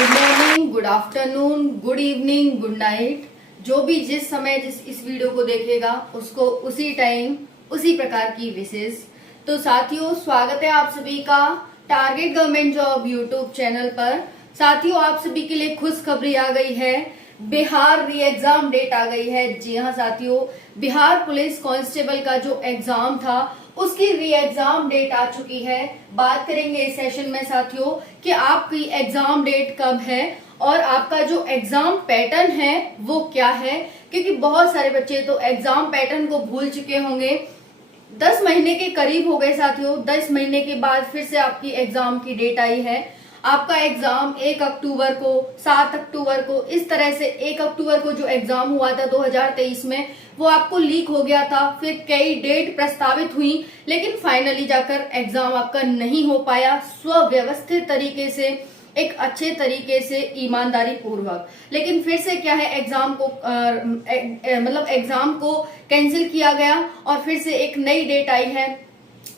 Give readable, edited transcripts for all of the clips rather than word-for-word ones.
Good morning, good afternoon, good evening, good night. जो भी जिस समय जिस इस वीडियो को देखेगा उसको उसी टाइम उसी प्रकार की विशेष। तो साथियों, स्वागत है आप सभी का target government job YouTube channel पर। साथियों, आप सभी के लिए खुशखबरी आ गई है, बिहार री एग्जाम डेट आ गई है। जी हाँ साथियों, बिहार पुलिस कांस्टेबल का जो एग्जाम था उसकी री एग्जाम डेट आ चुकी है। बात करेंगे इस सेशन में साथियों कि आपकी एग्जाम डेट कब है और आपका जो एग्जाम पैटर्न है वो क्या है, क्योंकि बहुत सारे बच्चे तो एग्जाम पैटर्न को भूल चुके होंगे। 10 महीने के करीब हो गए साथियों, 10 महीने के बाद फिर से आपकी एग्जाम की डेट आई है। आपका एग्जाम 1 अक्टूबर को, 7 अक्टूबर को, इस तरह से 1 अक्टूबर को जो एग्जाम हुआ था 2023 में वो आपको लीक हो गया था। फिर कई डेट प्रस्तावित हुई, लेकिन फाइनली जाकर एग्जाम आपका नहीं हो पाया सुव्यवस्थित तरीके से, एक अच्छे तरीके से, ईमानदारी पूर्वक। लेकिन फिर से क्या है, एग्जाम को मतलब एग्जाम को कैंसिल किया गया और फिर से एक नई डेट आई है।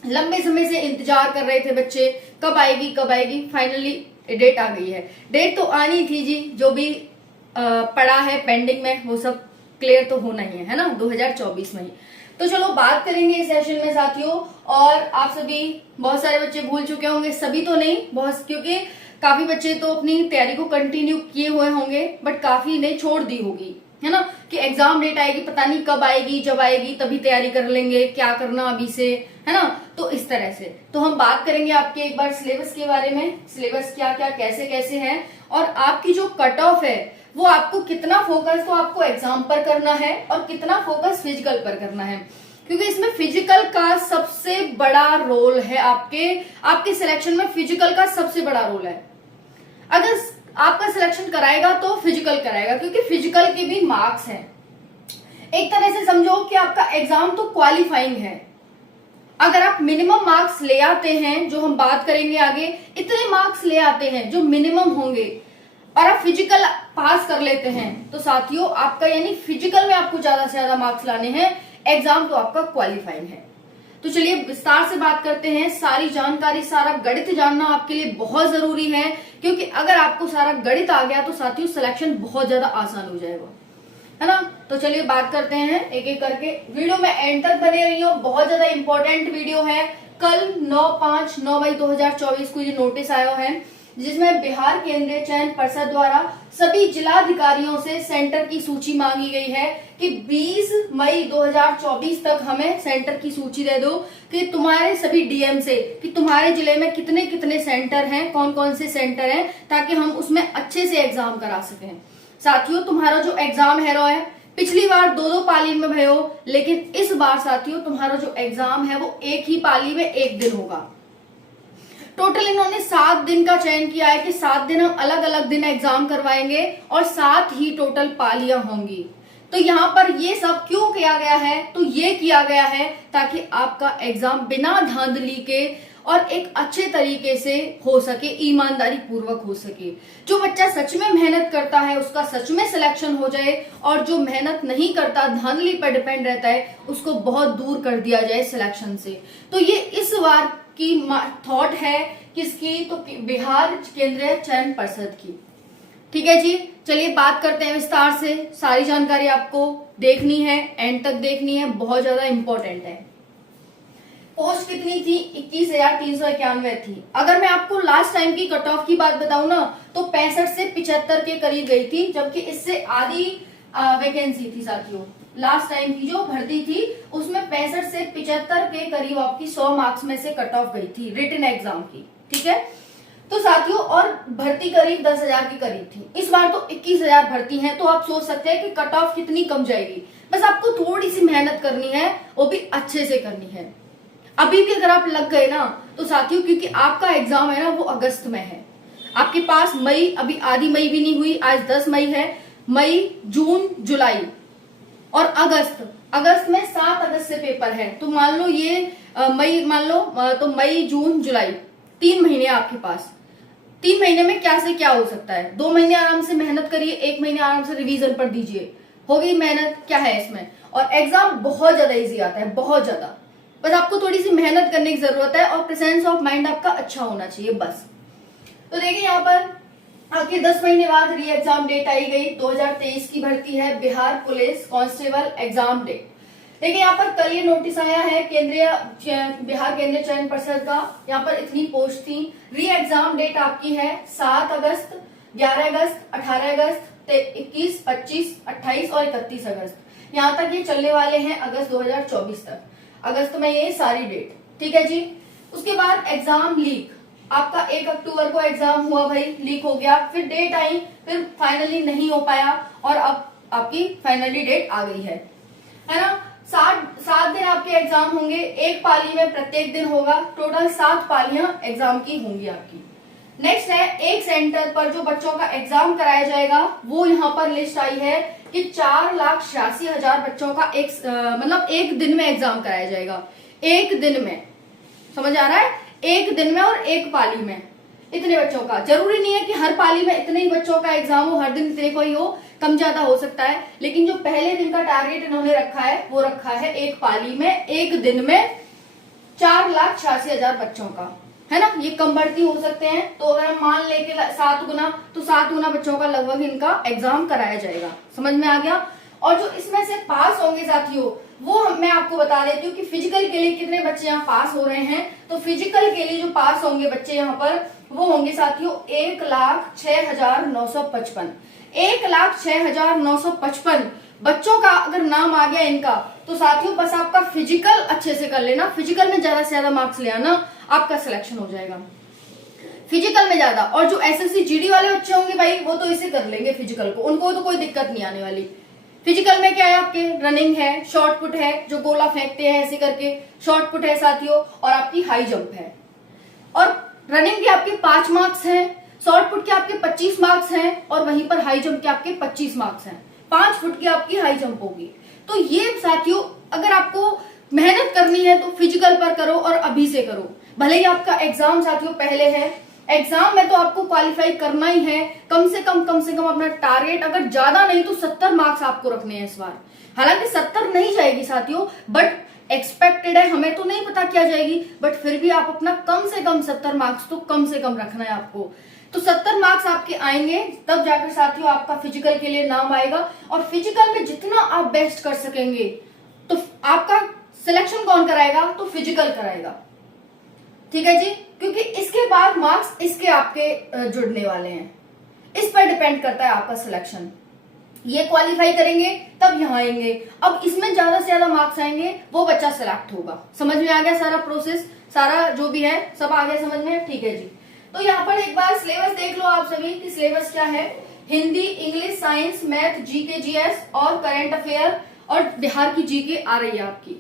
लंबे समय से इंतजार कर रहे थे बच्चे, कब आएगी कब आएगी, फाइनली डेट आ गई है। डेट तो आनी थी जी, जो भी पड़ा है पेंडिंग में वो सब क्लियर तो होना ही है ना, 2024 में ही। तो चलो बात करेंगे इस सेशन में साथियों। और आप सभी, बहुत सारे बच्चे भूल चुके होंगे, सभी तो नहीं, बहुत, क्योंकि काफी बच्चे तो अपनी तैयारी को कंटिन्यू किए हुए होंगे, बट काफी ने छोड़ दी होगी, है ना, कि एग्जाम डेट आएगी, पता नहीं कब आएगी, जब आएगी तभी तैयारी कर लेंगे, क्या करना अभी से, है ना। तो इस तरह से तो हम बात करेंगे आपके एक बार सिलेबस के बारे में, सिलेबस क्या क्या कैसे कैसे है, और आपकी जो कट ऑफ है वो आपको कितना फोकस तो आपको एग्जाम पर करना है और कितना फोकस फिजिकल पर करना है, क्योंकि इसमें फिजिकल का सबसे बड़ा रोल है। आपके सिलेक्शन में फिजिकल का सबसे बड़ा रोल है। अगर आपका सिलेक्शन कराएगा तो फिजिकल कराएगा, क्योंकि फिजिकल के भी मार्क्स हैं। एक तरह से समझो कि आपका एग्जाम तो क्वालिफाइंग है। अगर आप मिनिमम मार्क्स ले आते हैं, जो हम बात करेंगे आगे, इतने मार्क्स ले आते हैं जो मिनिमम होंगे, और आप फिजिकल पास कर लेते हैं, तो साथियों आपका यानी फिजिकल में आपको ज्यादा से ज्यादा मार्क्स लाने हैं, एग्जाम तो आपका क्वालिफाइंग है। तो चलिए विस्तार से बात करते हैं। सारी जानकारी, सारा गणित जानना आपके लिए बहुत जरूरी है, क्योंकि अगर आपको सारा गणित आ गया तो साथियों सिलेक्शन बहुत ज्यादा आसान हो जाएगा, है ना। तो चलिए बात करते हैं एक एक करके। वीडियो में एंड तक बने रही हो, बहुत ज्यादा इंपॉर्टेंट वीडियो है। कल 9 मई 2024 को ये नोटिस आया है, जिसमें बिहार केंद्रीय चयन पर्षद द्वारा सभी जिलाधिकारियों से सेंटर की सूची मांगी गई है कि 20 मई 2024 तक हमें सेंटर की सूची दे दो कि तुम्हारे सभी डीएम से, कि तुम्हारे जिले में कितने कितने सेंटर हैं, कौन कौन से सेंटर हैं, ताकि हम उसमें अच्छे से एग्जाम करा सकें। साथियों, तुम्हारा जो एग्जाम है पिछली बार 2-2 पाली में भयो, लेकिन इस बार साथियों तुम्हारा जो एग्जाम है वो एक ही पाली में 1 दिन होगा। टोटल इन्होंने 7 दिन का चयन किया है कि 7 दिन हम अलग अलग दिन एग्जाम करवाएंगे और 7 ही टोटल पालियां होंगी। तो यहाँ पर ये सब क्यों किया गया है, तो ये किया गया है ताकि आपका एग्जाम बिना धांधली के और एक अच्छे तरीके से हो सके, ईमानदारी पूर्वक हो सके। जो बच्चा सच में मेहनत करता है उसका सच में सिलेक्शन हो जाए, और जो मेहनत नहीं करता, धांधली पर डिपेंड रहता है, उसको बहुत दूर कर दिया जाए सिलेक्शन से। तो ये इस बार की थॉट है किसकी, तो बिहार केंद्रीय चयन पर्षद की। ठीक है जी, चलिए बात करते हैं विस्तार से। सारी जानकारी आपको देखनी है, एंड तक देखनी है, बहुत ज्यादा इंपॉर्टेंट है। पोस्ट कितनी थी? 21,391 थी। अगर मैं आपको लास्ट टाइम की कट ऑफ की बात बताऊं ना, तो 65 से 75 के करीब गई थी, जबकि इससे आधी वैकेंसी थी साथियों। लास्ट टाइम की जो भर्ती थी उसमें 65 से 75 के करीब आपकी 100 मार्क्स में से कट ऑफ गई थी रिटन एग्जाम की। ठीक है, तो साथियों, और भर्ती करीब 10,000 के करीब थी। इस बार तो 21,000 भर्ती है, तो आप सोच सकते हैं कि कट ऑफ कितनी कम जाएगी। बस आपको थोड़ी सी मेहनत करनी है, वो भी अच्छे से करनी है। अभी भी अगर आप लग गए ना, तो साथियों, क्योंकि आपका एग्जाम है ना वो अगस्त में है, आपके पास मई, अभी आधी मई भी नहीं हुई, आज 10 मई है, मई, जून, जुलाई और अगस्त में 7 अगस्त से पेपर है। तो मान लो ये मई, मान लो तो मई, जून, जुलाई, 3 महीने आपके पास। 3 महीने में क्या से क्या हो सकता है। 2 महीने आराम से मेहनत करिए, 1 महीने आराम से रिवीजन पर दीजिए, हो गई मेहनत, क्या है इसमें। और एग्जाम बहुत ज्यादा इजी आता है, बहुत ज्यादा। बस आपको थोड़ी सी मेहनत करने की जरूरत है और प्रेजेंस ऑफ माइंड आपका अच्छा होना चाहिए, बस। तो देखिए यहाँ पर आपके 10 महीने बाद री एग्जाम डेट आई गई। 2023 की भर्ती है Bihar police constable exam date. देखिए यहाँ पर कल ये नोटिस आया है बिहार केंद्रीय चयन पर्षद का। यहाँ पर इतनी पोस्ट थी। री एग्जाम डेट आपकी है 7 अगस्त, 11 अगस्त, 18 अगस्त, 21, 25, 28 और 31 अगस्त। यहाँ तक ये चलने वाले हैं अगस्त 2024 तक। अगस्त में ये सारी डेट, ठीक है जी। उसके बाद एग्जाम लीक, आपका 1 अक्टूबर को एग्जाम हुआ भाई, लीक हो गया, फिर डेट आई, फिर फाइनली नहीं हो पाया और अब आपकी फाइनली डेट आ गई है ना। 7 दिन आपके एग्जाम होंगे, एक पाली में प्रत्येक दिन होगा। टोटल 7 पालियां एग्जाम की होंगी आपकी। नेक्स्ट है एक सेंटर पर जो बच्चों का एग्जाम कराया जाएगा, वो यहाँ पर लिस्ट आई है कि 4,86,000 बच्चों का मतलब एक दिन में एग्जाम कराया जाएगा। एक दिन में, समझ आ रहा है? एक दिन में और एक पाली में इतने बच्चों का। जरूरी नहीं है कि हर पाली में इतने ही बच्चों का एग्जाम हो, हर दिन इतने को ही हो, कम ज्यादा हो सकता है। लेकिन जो पहले दिन का टारगेट इन्होंने रखा है वो रखा है एक पाली में, एक दिन में 4,86,000 बच्चों का, है ना। ये कम बढ़ती हो सकते हैं, तो अगर हम मान ले के 7 गुना, तो 7 गुना बच्चों का लगभग इनका एग्जाम कराया जाएगा। समझ में आ गया? और जो इसमें से पास होंगे साथियों, वो मैं आपको बता देती हूँ कि फिजिकल के लिए कितने बच्चे यहाँ पास हो रहे हैं। तो फिजिकल के लिए जो पास होंगे बच्चे यहाँ पर, वो होंगे साथियों 1,06,955। 1,06,955 बच्चों का अगर नाम आ गया इनका, तो साथियों बस आपका फिजिकल अच्छे से कर लेना। फिजिकल में ज्यादा से ज्यादा मार्क्स ले आना, आपका सिलेक्शन हो जाएगा फिजिकल में ज्यादा। और जो एसएससी जीडी वाले बच्चे होंगे भाई, वो तो इसे कर लेंगे फिजिकल को, उनको तो कोई दिक्कत नहीं आने वाली। फिजिकल में क्या है आपके, रनिंग है, शॉर्ट पुट है, जो गोला फेंकते हैं ऐसे करके, शॉर्ट पुट है साथियों, और आपकी हाई जंप है। और रनिंग के आपके 5 मार्क्स हैं, शॉर्ट पुट के आपके 25 मार्क्स हैं, और वहीं पर हाई जंप के आपके 25 मार्क्स हैं। 5 फुट की आपकी हाई जंप होगी। तो ये साथियों अगर आपको मेहनत करनी है तो फिजिकल पर करो और अभी से करो। भले ही आपका एग्जाम साथियों पहले है, एग्जाम में तो आपको क्वालिफाई करना ही है। कम से कम अपना टारगेट, अगर ज्यादा नहीं तो 70 मार्क्स आपको रखने हैं इस बार। हालांकि 70 नहीं जाएगी साथियों, बट एक्सपेक्टेड है, हमें तो नहीं पता क्या जाएगी, बट फिर भी आप अपना कम से कम 70 मार्क्स तो कम से कम रखना है आपको। तो 70 मार्क्स आपके आएंगे, तब जाकर साथियों आपका फिजिकल के लिए नाम आएगा। और फिजिकल में जितना आप बेस्ट कर सकेंगे, तो आपका सिलेक्शन कौन कराएगा? तो फिजिकल कराएगा, ठीक है जी। क्योंकि इसके बाद मार्क्स इसके आपके जुड़ने वाले हैं, इस पर डिपेंड करता है आपका सिलेक्शन। ये क्वालिफाई करेंगे तब यहाँ आएंगे। अब इसमें ज्यादा से ज्यादा मार्क्स आएंगे, वो बच्चा सिलेक्ट होगा। समझ में आ गया सारा प्रोसेस, सारा जो भी है सब आ गया समझ में? ठीक है जी। तो यहाँ पर एक बार सिलेबस देख लो आप सभी कि सिलेबस क्या है। Hindi, English, science, math, GK, GS और करंट अफेयर और बिहार की जीके आ रही है आपकी।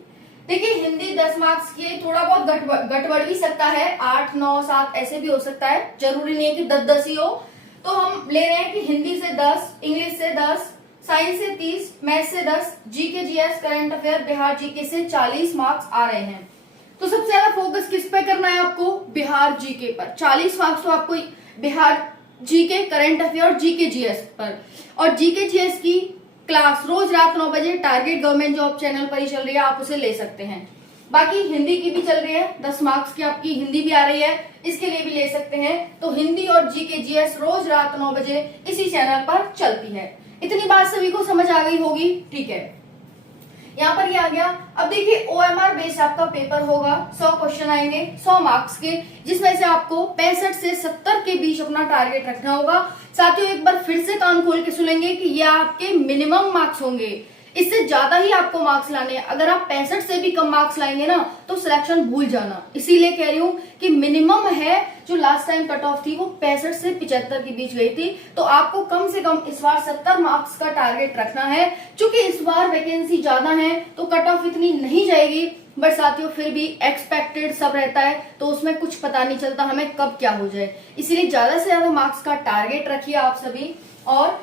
देखिए हिंदी 10 मार्क्स की, थोड़ा बहुत गड़बड़ भी सकता है, 8, 9, 7 ऐसे भी हो सकता है, जरूरी नहीं है कि 10-10 ही हो। तो हम ले रहे हैं कि हिंदी से 10, इंग्लिश से 10, साइंस से 30, मैथ से 10, GK, GS, current affair, Bihar GK से 40 मार्क्स आ रहे हैं। तो सबसे ज्यादा फोकस किस पे करना है आपको? बिहार जीके पर। 40 मार्क्स तो आपको बिहार जीके, करंट अफेयर और जीके जीएस पर। और जीके जीएस की क्लास रोज रात 9 बजे टारगेट गवर्नमेंट जॉब चैनल पर ही चल रही है, आप उसे ले सकते हैं। बाकी हिंदी की भी चल रही है, 10 मार्क्स की आपकी हिंदी भी आ रही है, इसके लिए भी ले सकते हैं। तो हिंदी और जीके जीएस रोज रात 9 बजे इसी चैनल पर चलती है। इतनी बात सभी को समझ आ गई होगी, ठीक है। यहाँ पर ये आ गया। अब देखिए ओएमआर बेस्ड आपका पेपर होगा, 100 क्वेश्चन आएंगे 100 मार्क्स के, जिसमें से आपको 65 से 70 के बीच अपना टारगेट रखना होगा। साथियों एक बार फिर से कान खोल के सुनेंगे कि ये आपके मिनिमम मार्क्स होंगे, इससे ज्यादा ही आपको मार्क्स लाने हैं। अगर आप 65 से भी कम मार्क्स लाएंगे ना, तो सिलेक्शन भूल जाना। इसीलिए कह रही हूँ कि मिनिमम है, जो लास्ट टाइम कट ऑफ थी वो 65 से 75 के बीच गई थी। तो आपको कम से कम इस बार 70 मार्क्स का टारगेट रखना है। क्योंकि इस बार वैकेंसी ज्यादा है, तो कट ऑफ इतनी नहीं जाएगी, बट साथियों फिर भी एक्सपेक्टेड सब रहता है, तो उसमें कुछ पता नहीं चलता हमें कब क्या हो जाए। इसीलिए ज्यादा से ज्यादा मार्क्स का टारगेट रखिए आप सभी। और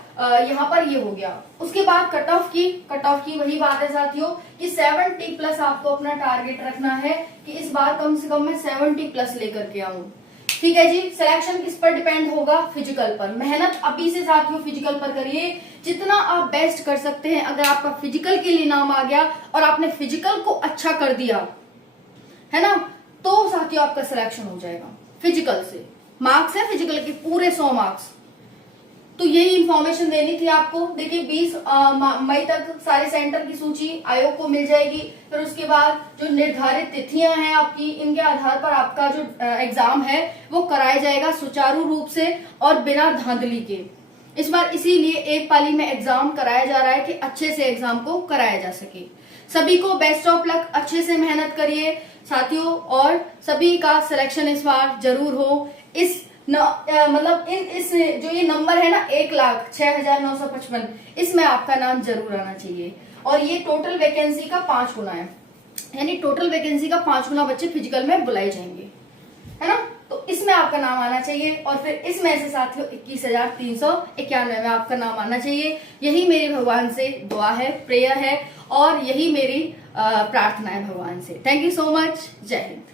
यहाँ पर ये हो गया। उसके बाद कट ऑफ की वही बात है साथियों कि 70 प्लस आपको अपना टारगेट रखना है कि इस बार कम से कम मैं 70 प्लस लेकर के आऊं। ठीक है जी। सिलेक्शन किस पर डिपेंड होगा? फिजिकल पर। मेहनत अभी से साथियों फिजिकल पर करिए, जितना आप बेस्ट कर सकते हैं। अगर आपका फिजिकल के लिए नाम आ गया और आपने फिजिकल को अच्छा कर दिया है ना, तो साथियों आपका सिलेक्शन हो जाएगा। फिजिकल से मार्क्स है फिजिकल के पूरे 100 मार्क्स, तो यही इंफॉर्मेशन देनी थी आपको। देखिए 20 मई तक सारे सेंटर की सूची आयोग को मिल जाएगी। फिर उसके बाद जो निर्धारित तिथियां हैं आपकी, इनके आधार पर आपका जो एग्जाम है वो कराया जाएगा सुचारू रूप से और बिना धांधली के। इस बार इसीलिए एक पाली में एग्जाम कराया जा रहा है कि अच्छे से एग्जाम को कराया जा सके। सभी को बेस्ट ऑफ लक, अच्छे से मेहनत करिए साथियों, और सभी का सिलेक्शन इस बार जरूर हो। इस मतलब इस जो ये नंबर है ना 1,06,955, इसमें आपका नाम जरूर आना चाहिए। और ये टोटल वैकेंसी का 5 गुना है, यानी टोटल वैकेंसी का 5 गुना बच्चे फिजिकल में बुलाए जाएंगे, है ना। तो इसमें आपका नाम आना चाहिए। और फिर इसमें से साथियों 21,391 में आपका नाम आना चाहिए। यही मेरी भगवान से दुआ है, प्रेयर है, और यही मेरी प्रार्थना है भगवान से। Thank you so much. जय हिंद।